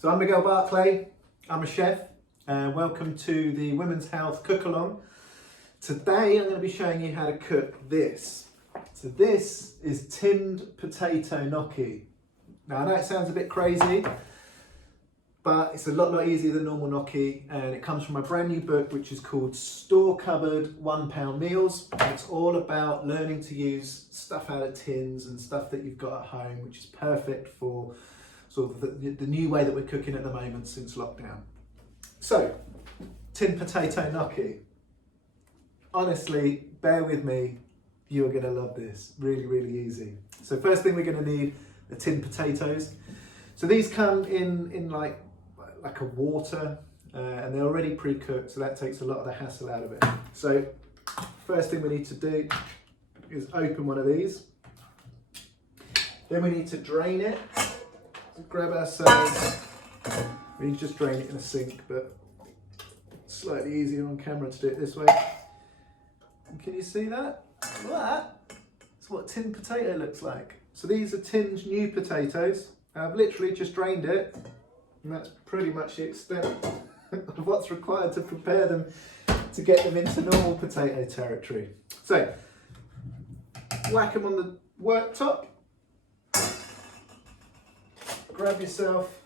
So I'm Miguel Barclay, I'm a chef, and welcome to the Women's Health Cook Along. Today I'm going to be showing you how to cook this. So this is tinned potato gnocchi. Now I know it sounds a bit crazy, but it's a lot easier than normal gnocchi, and it comes from a brand new book which is called Store Cupboard £1 Meals. And it's all about learning to use stuff out of tins and stuff that you've got at home, which is perfect for sort of the new way that we're cooking at the moment since lockdown. So, tinned potato gnocchi. Honestly, bear with me, you're gonna love this. Really easy. So first thing we're gonna need are tinned potatoes. So these come in like a water, and they're already pre-cooked, so that takes a lot of the hassle out of it. So first thing we need to do is open one of these. Then we need to drain it. So grab ourselves, we need to just drain it in a sink, but it's slightly easier on camera to do it this way. And can you see that? That is what tinned potato looks like. So these are tinned new potatoes. I've literally just drained it, and that's pretty much the extent of what's required to prepare them to get them into normal potato territory. So whack them on the worktop. Grab yourself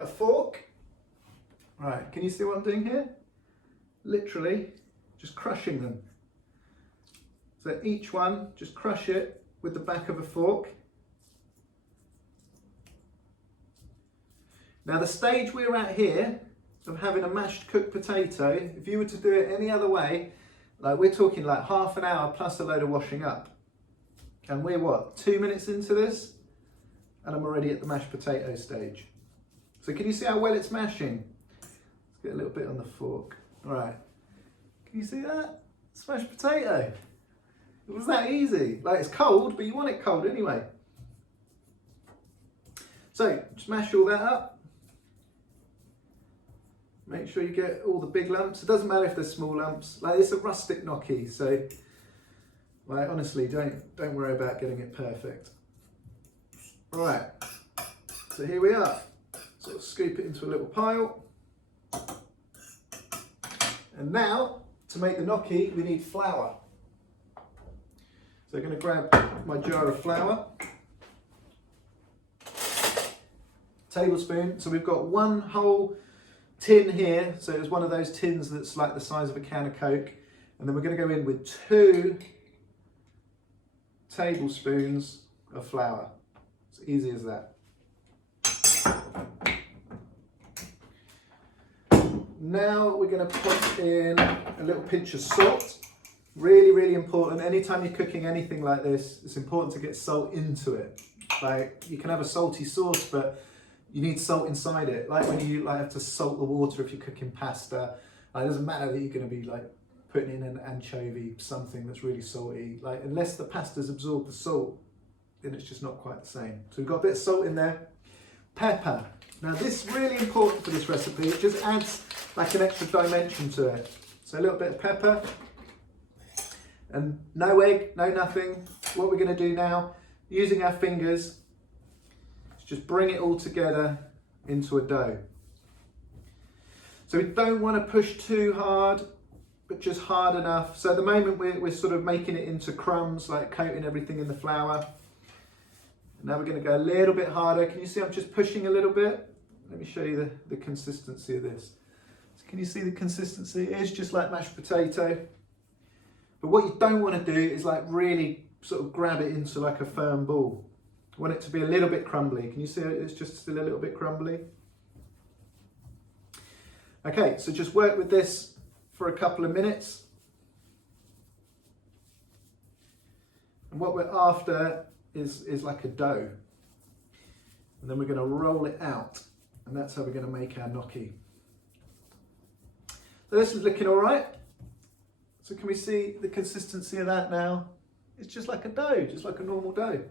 a fork. Right, can you see what I'm doing here? Literally just crushing them. So each one, just crush it with the back of a fork. Now the stage we're at here of having a mashed cooked potato, if you were to do it any other way, like we're talking like half an hour plus a load of washing up. And we're what, 2 minutes into this? And I'm already at the mashed potato stage. So can you see how well it's mashing? Let's get a little bit on the fork. All right, can you see that? Smashed potato. It was that easy. Like it's cold, but you want it cold anyway. So just mash all that up. Make sure you get all the big lumps. It doesn't matter if they're small lumps. Like it's a rustic gnocchi, so like honestly, don't worry about getting it perfect. All right, so here we are. Sort of scoop it into a little pile. And now, to make the gnocchi, we need flour. So I'm going to grab my jar of flour. Tablespoon. So we've got one whole tin here. So it's one of those tins that's like the size of a can of Coke. And then we're going to go in with 2 tablespoons of flour. It's easy as that. Now we're going to put in a little pinch of salt. Really important. Anytime you're cooking anything like this, it's important to get salt into it. Like you can have a salty sauce, but you need salt inside it. Like when you have to salt the water if you're cooking pasta. It doesn't matter that you're going to be like putting in an anchovy, something that's really salty. Like unless the pasta's absorbed the salt, then it's just not quite the same. So we've got a bit of salt in there. Pepper. Now this is really important for this recipe. It just adds like an extra dimension to it. So a little bit of pepper. And no egg, no nothing. What we're going to do now, using our fingers, is just bring it all together into a dough. So we don't want to push too hard, but just hard enough. So at the moment we're sort of making it into crumbs, like coating everything in the flour. Now we're going to go a little bit harder. Can you see I'm just pushing a little bit? Let me show you the consistency of this. So can you see the consistency? It is just like mashed potato. But what you don't want to do is like really sort of grab it into like a firm ball. You want it to be a little bit crumbly. Can you see it's just still a little bit crumbly? Okay, so just work with this for a couple of minutes. And what we're after is like a dough. And then we're going to roll it out. And that's how we're going to make our gnocchi. So this is looking all right. So can we see the consistency of that now? It's just like a dough, just like a normal dough.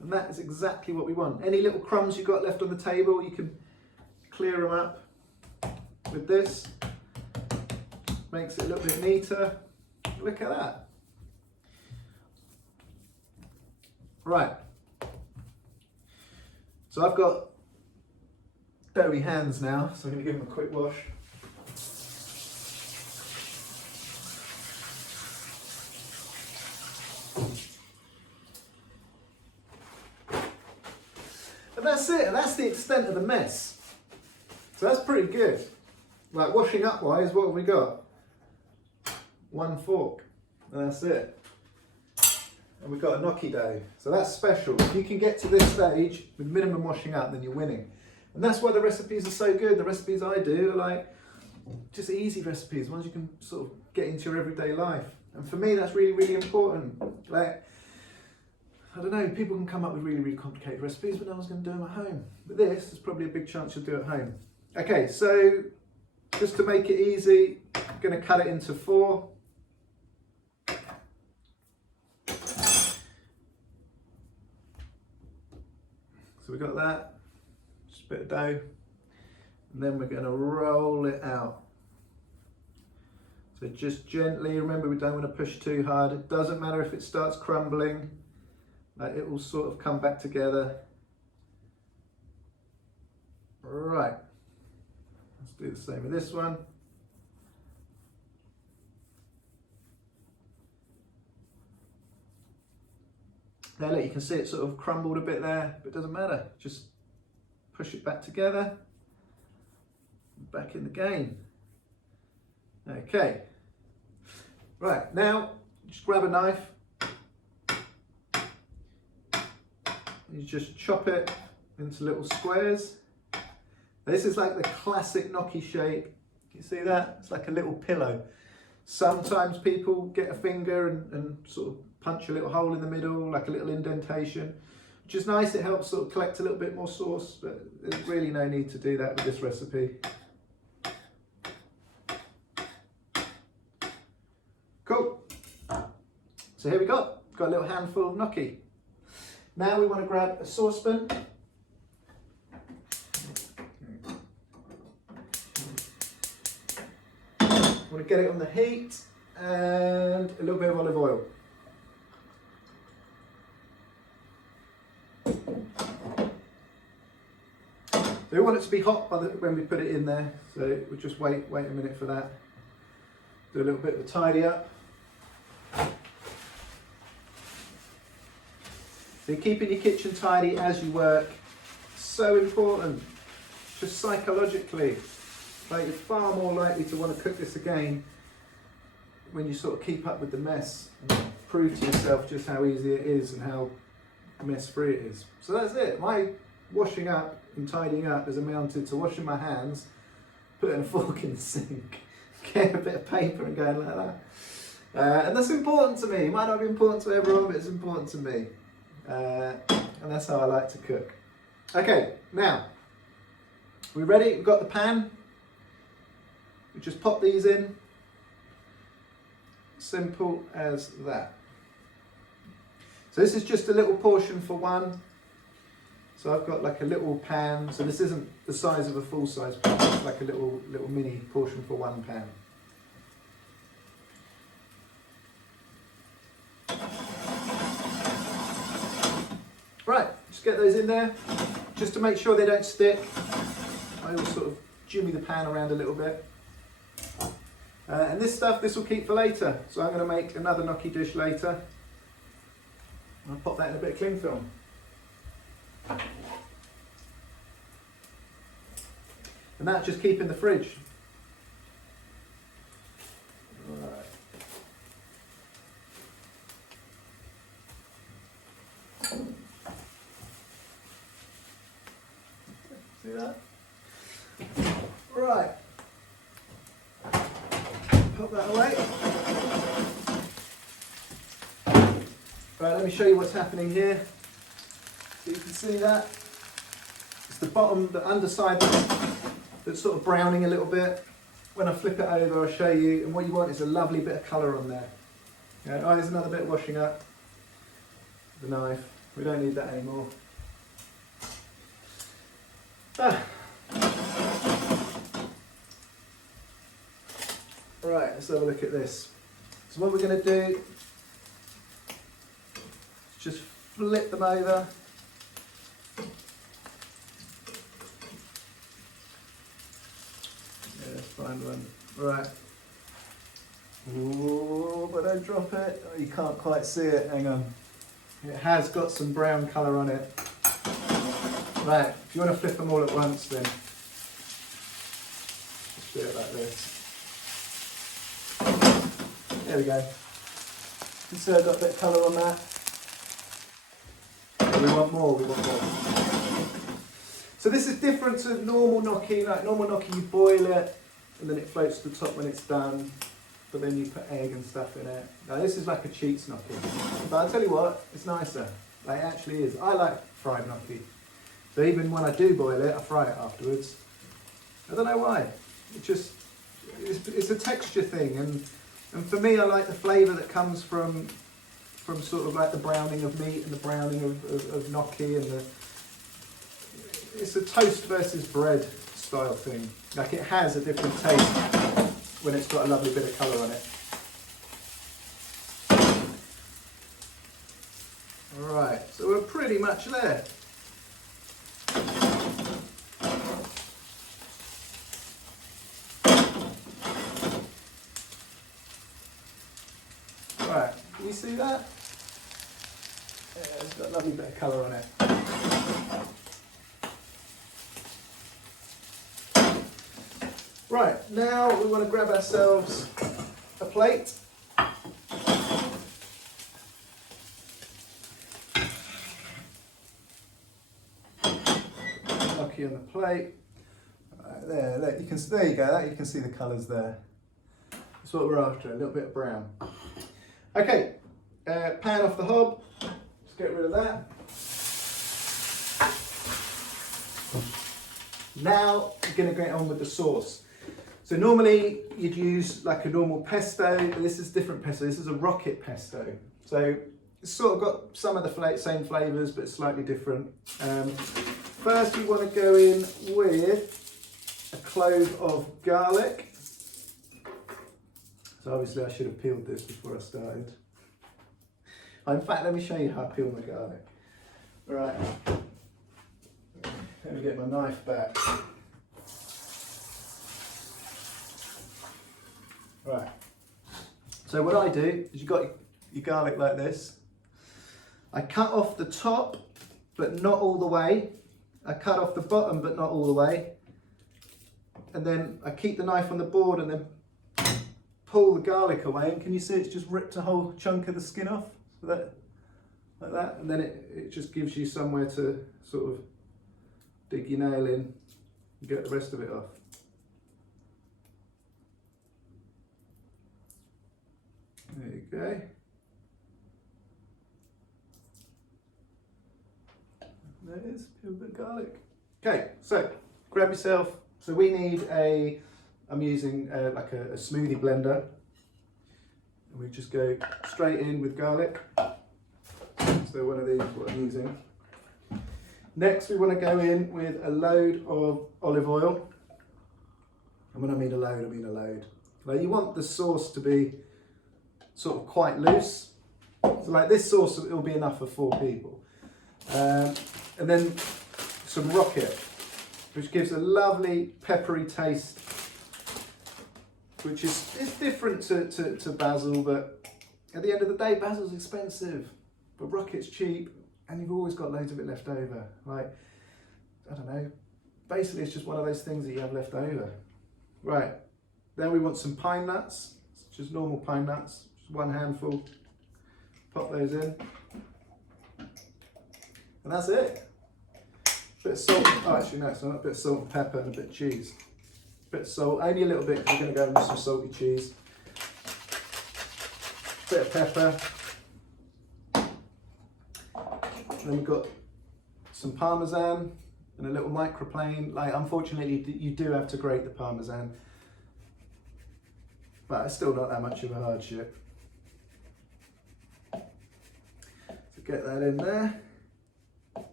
And that is exactly what we want. Any little crumbs you've got left on the table, you can clear them up with this. Makes it a little bit neater. Look at that. Right. So I've got doughy hands now, so I'm going to give them a quick wash. And that's it, and that's the extent of the mess. So that's pretty good. Like washing up wise, what have we got? 1 fork, and that's it. And we've got a gnocchi dough. So that's special. If you can get to this stage with minimum washing up, then you're winning. And that's why the recipes are so good. The recipes I do are like just easy recipes, ones you can sort of get into your everyday life. And for me, that's really, really important. Like, I don't know, people can come up with really, really complicated recipes, but no one's going to do them at home. But this, there's probably a big chance you'll do at home. Okay, so just to make it easy, I'm going to cut it into 4. So we've got that, just a bit of dough, and then we're going to roll it out. So just gently, remember we don't want to push too hard. It doesn't matter if it starts crumbling, like it will sort of come back together. Right, let's do the same with this one. Now look, you can see it sort of crumbled a bit there, but it doesn't matter. Just push it back together, back in the game. Okay. Right, now just grab a knife. You just chop it into little squares. This is like the classic gnocchi shape. You see that? It's like a little pillow. Sometimes people get a finger and sort of punch a little hole in the middle, like a little indentation, which is nice. It helps sort of collect a little bit more sauce, but there's really no need to do that with this recipe. Cool. So here we go. Got a little handful of gnocchi. Now we want to grab a saucepan. Want to get it on the heat and a little bit of olive oil. So we want it to be hot when we put it in there, so we'll just wait a minute for that. Do a little bit of a tidy up. So keeping your kitchen tidy as you work, so important, just psychologically. Like you're far more likely to want to cook this again when you sort of keep up with the mess and prove to yourself just how easy it is and how mess free it is. So that's it. My washing up and tidying up has amounted to washing my hands, putting a fork in the sink, getting a bit of paper and going like that. And that's important to me. It might not be important to everyone, but it's important to me. And that's how I like to cook. Okay, now, we ready? We've got the pan. We just pop these in. Simple as that. So this is just a little portion for one. So I've got like a little pan. So this isn't the size of a full size pan. It's like a little mini portion for one pan. Right, just get those in there. Just to make sure they don't stick, I will sort of jimmy the pan around a little bit. And this will keep for later. So I'm going to make another gnocchi dish later. I'll pop that in a bit of cling film. And that just keep in the fridge. Right. See that? Right. Put that away. Right, let me show you what's happening here. So you can see that. It's the bottom, the underside that's sort of browning a little bit. When I flip it over, I'll show you. And what you want is a lovely bit of colour on there. Yeah, oh, there's another bit washing up. The knife. We don't need that anymore. Right, let's have a look at this. So what we're going to do is just flip them over. find one. Right. Ooh, but don't drop it. Oh, you can't quite see it. Hang on. It has got some brown colour on it. Right. If you want to flip them all at once, then just do it like this. There we go. You see I've got a bit of colour on that. We want more. We want more. So this is different to normal gnocchi. Like normal gnocchi, you boil it and then it floats to the top when it's done. But then you put egg and stuff in it. Now this is like a cheats gnocchi. But I'll tell you what, it's nicer. Like it actually is. I like fried gnocchi. So even when I do boil it, I fry it afterwards. I don't know why. It just, it's a texture thing. And for me, I like the flavour that comes from sort of like the browning of meat and the browning of gnocchi and it's a toast versus bread style thing. Like it has a different taste when it's got a lovely bit of colour on it. Alright, so we're pretty much there. Right, can you see that? Yeah, it's got a lovely bit of colour on it. Right, now we want to grab ourselves a plate. Gnocchi on the plate. Right, there you go. You can see the colours there. That's what we're after. A little bit of brown. Okay, pan off the hob. Let's get rid of that. Now we're going to get on with the sauce. So normally you'd use like a normal pesto. This is different pesto. This is a rocket pesto. So it's sort of got some of the same flavours, but slightly different. First we want to go in with a clove of garlic. So obviously I should have peeled this before I started. In fact, let me show you how I peel my garlic. Right. Let me get my knife back. Right. So what I do is you've got your garlic like this. I cut off the top, but not all the way. I cut off the bottom, but not all the way. And then I keep the knife on the board and then pull the garlic away. And can you see it's just ripped a whole chunk of the skin off? So that, like that. And then it just gives you somewhere to sort of dig your nail in and get the rest of it off. There you go. There it is, a bit of garlic. Okay, so grab yourself. So we need I'm using like a smoothie blender. And we just go straight in with garlic. So one of these is what I'm using. Next we want to go in with a load of olive oil. And when I mean a load, I mean a load. Now you want the sauce to be sort of quite loose. So like this sauce, it will be enough for 4 people. And then some rocket, which gives a lovely peppery taste, which is different to basil, but at the end of the day, basil's expensive, but rocket's cheap, and you've always got loads of it left over. Like, I don't know, basically it's just one of those things that you have left over. Right, then we want some pine nuts, just normal pine nuts. 1 handful, pop those in, and that's it. Bit of salt, oh actually no, it's not, a bit of salt and pepper and a bit of cheese. Bit of salt, only a little bit, we're going to go with some salty cheese. Bit of pepper. And then we've got some Parmesan and a little microplane. Like unfortunately you do have to grate the Parmesan, but it's still not that much of a hardship. Get that in there.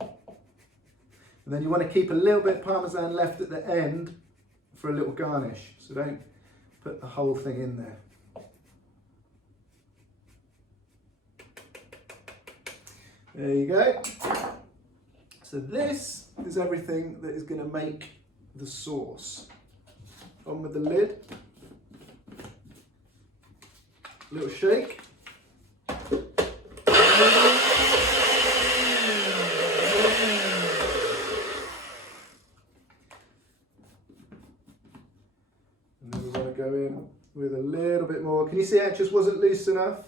And then you want to keep a little bit of Parmesan left at the end for a little garnish. So don't put the whole thing in there. There you go. So this is everything that is going to make the sauce. on with the lid. Little shake. And then we want to go in with a little bit more. Can you see it just wasn't loose enough?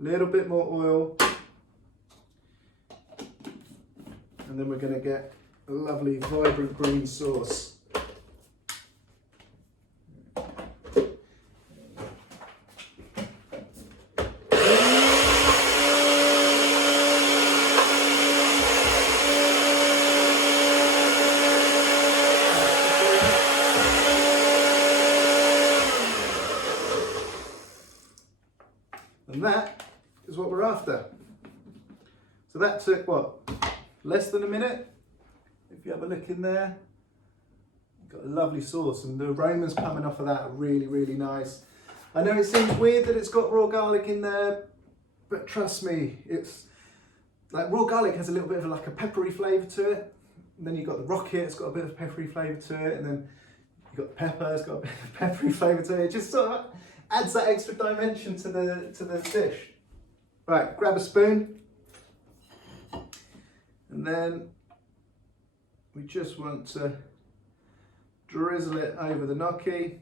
A little bit more oil. And then we're going to get a lovely vibrant green sauce. And that is what we're after. So that took what? Less than a minute. If you have a look in there, you've got a lovely sauce, and the aromas coming off of that are really, really nice. I know it seems weird that it's got raw garlic in there, but trust me, it's like raw garlic has a little bit of like a peppery flavour to it. And then you've got the rocket, it's got a bit of peppery flavour to it, and then you've got the pepper, it's got a bit of peppery flavour to it. It just sort of adds that extra dimension to the dish. Right, grab a spoon, and then we just want to drizzle it over the gnocchi.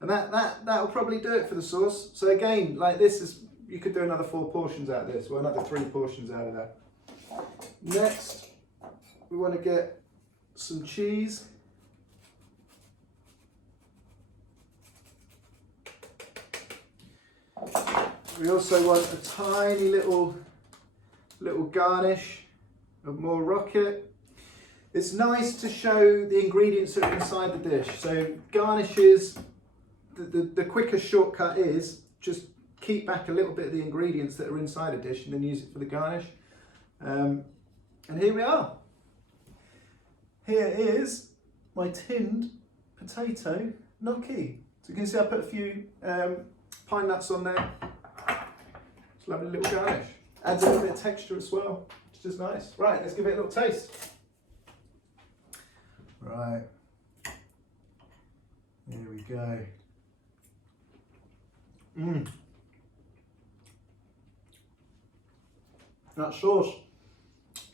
And that'll probably do it for the sauce. So again, like this is, you could do another 4 portions out of this, or another 3 portions out of that. Next, we want to get some cheese. We also want a tiny little garnish of more rocket. It's nice to show the ingredients that are inside the dish. So garnishes, the quicker shortcut is just keep back a little bit of the ingredients that are inside a dish and then use it for the garnish. And here we are. Here is my tinned potato gnocchi. So you can see I put a few pine nuts on there. It's a lovely little garnish. Adds a little bit of texture as well. It's just nice. Right, let's give it a little taste. Right. Here we go. That sauce,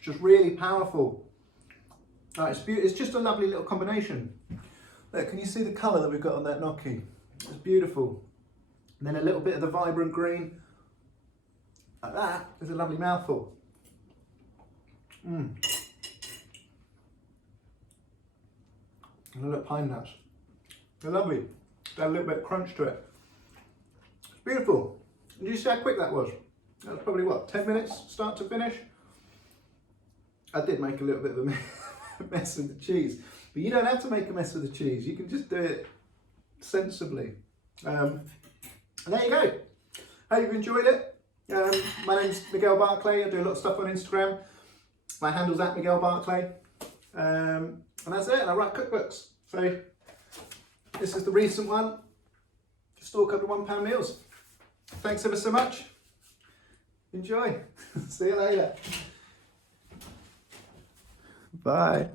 just really powerful. It's just a lovely little combination. Look, can you see the colour that we've got on that gnocchi? It's beautiful. And then a little bit of the vibrant green. Like that is a lovely mouthful. And a little pine nuts. They're lovely. Got a little bit of crunch to it. It's beautiful. Did you see how quick that was? That was probably what, 10 minutes start to finish? I did make a little bit of a mess with the cheese, but you don't have to make a mess with the cheese. You can just do it sensibly. And there you go. Hope you've enjoyed it. My name's Miguel Barclay. I do a lot of stuff on Instagram. My handle's at Miguel Barclay. And that's it. And I write cookbooks. So this is the recent one. Just all couple of £1 meals. Thanks ever so much. Enjoy. See you later. Bye.